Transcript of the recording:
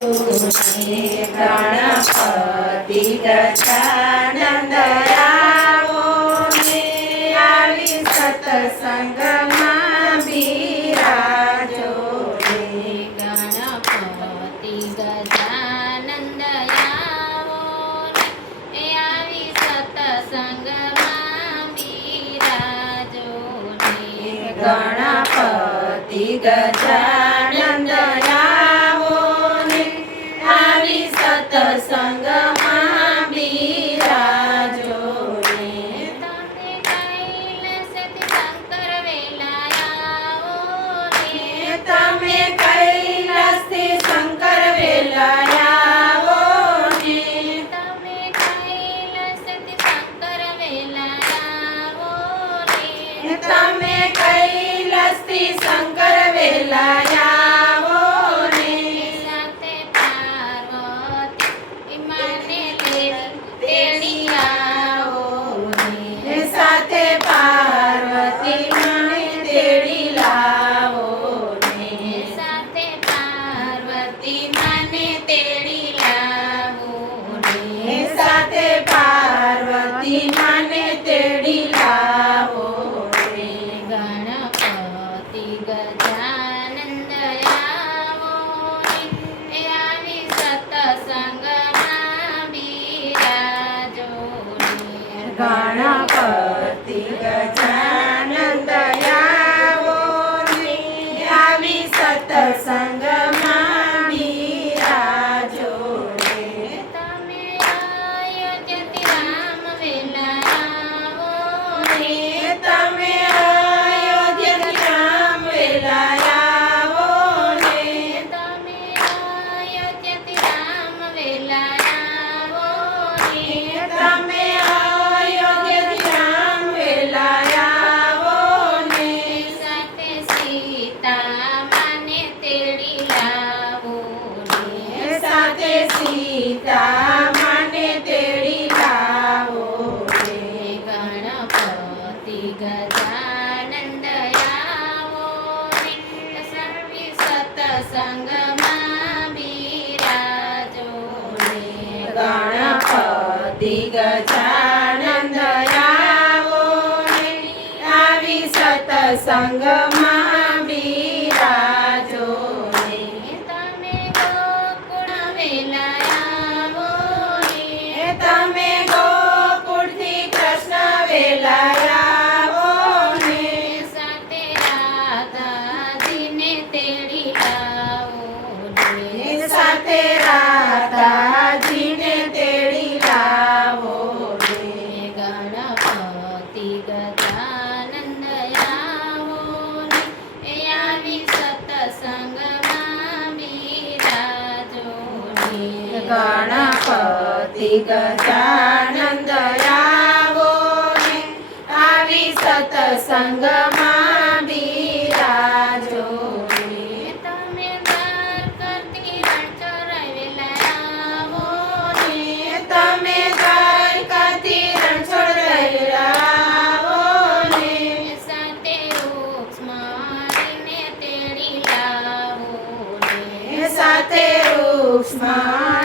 ગણપતિ ગજાનંદ આવો ને આવી સત્સંગમાં બિરાજો રે. ગણપતિ ગજાનંદ આવો ને આવી સત્સંગમાં બિરાજો રે. ગણપતિ ગજાનંદ આવો ને આવી સત્સંગમાં બિરાજો રે. તમે કૈલાસથી શંકર વેલાયા રે. તમે કૈલાસથી શંકર વેલાયા ને. તમે કૈલાસથી શંકર વેલાયા રે. તમે કૈલાસથી શંકર વેલાયા ને. સાથે પાર્વતી માને તેડી આવો ને સાથે પાર્વતી મને તેડી લાવો ને. સાથે પાર્વતી માને તેડી લાવો ને સાથે પાર્વતી મને તેડી લાવો ને. ગણપતિ ગજાનંદ આવો ને આવી સત્સંગમાં બિરાજો રે. ગણપતિ ગજાનંદ આવો ને આવી સત્સંગમાં બિરાજો રે. તમે અયોધ્યાથી રામ વેલાવો ને તમે અયોધ્યાથી રામ વેલાયા ને. તમે અયોધ્યાથી રામ વેલાવો તમે અયોધ્યાથી રામ વેલાયા ને. સાથે સીતા માને તેડી લાવો રે. સાથે સીતા મને તેડી લાવો રે. ગણપતિ ગજાનંદ આવો ને સર્વી સત્સંગમાં બિરાજો રે. ગણપતિ ગજાનંદ આવો ને આવી સત્સંગમાં બિરાજો રે. તમે ગોકુળ વેલાયા રે. તમે ગોકુળથી કૃષ્ણ વેલાયા ને. સાથે રાધાજીને તેડી લાવો રે. સાથે રાધાજીને તેડી લાવો રે. ગણપતિ ગજાનંદ આવો ને આવી સત્સંગમાં બિરાજો રે. ગણપતિ ગજાનંદ આવો ને આવી સત્સંગમાં બિરાજો રે. તમે દ્વારકાથી રણછોડ વેલાયા ને તમે દ્વારકાથી રણછોડ વેલાયા ને. સાથે રૂક્ષ્મણીને તેડી લાવો રે. સાથે રૂક્ષ્મણી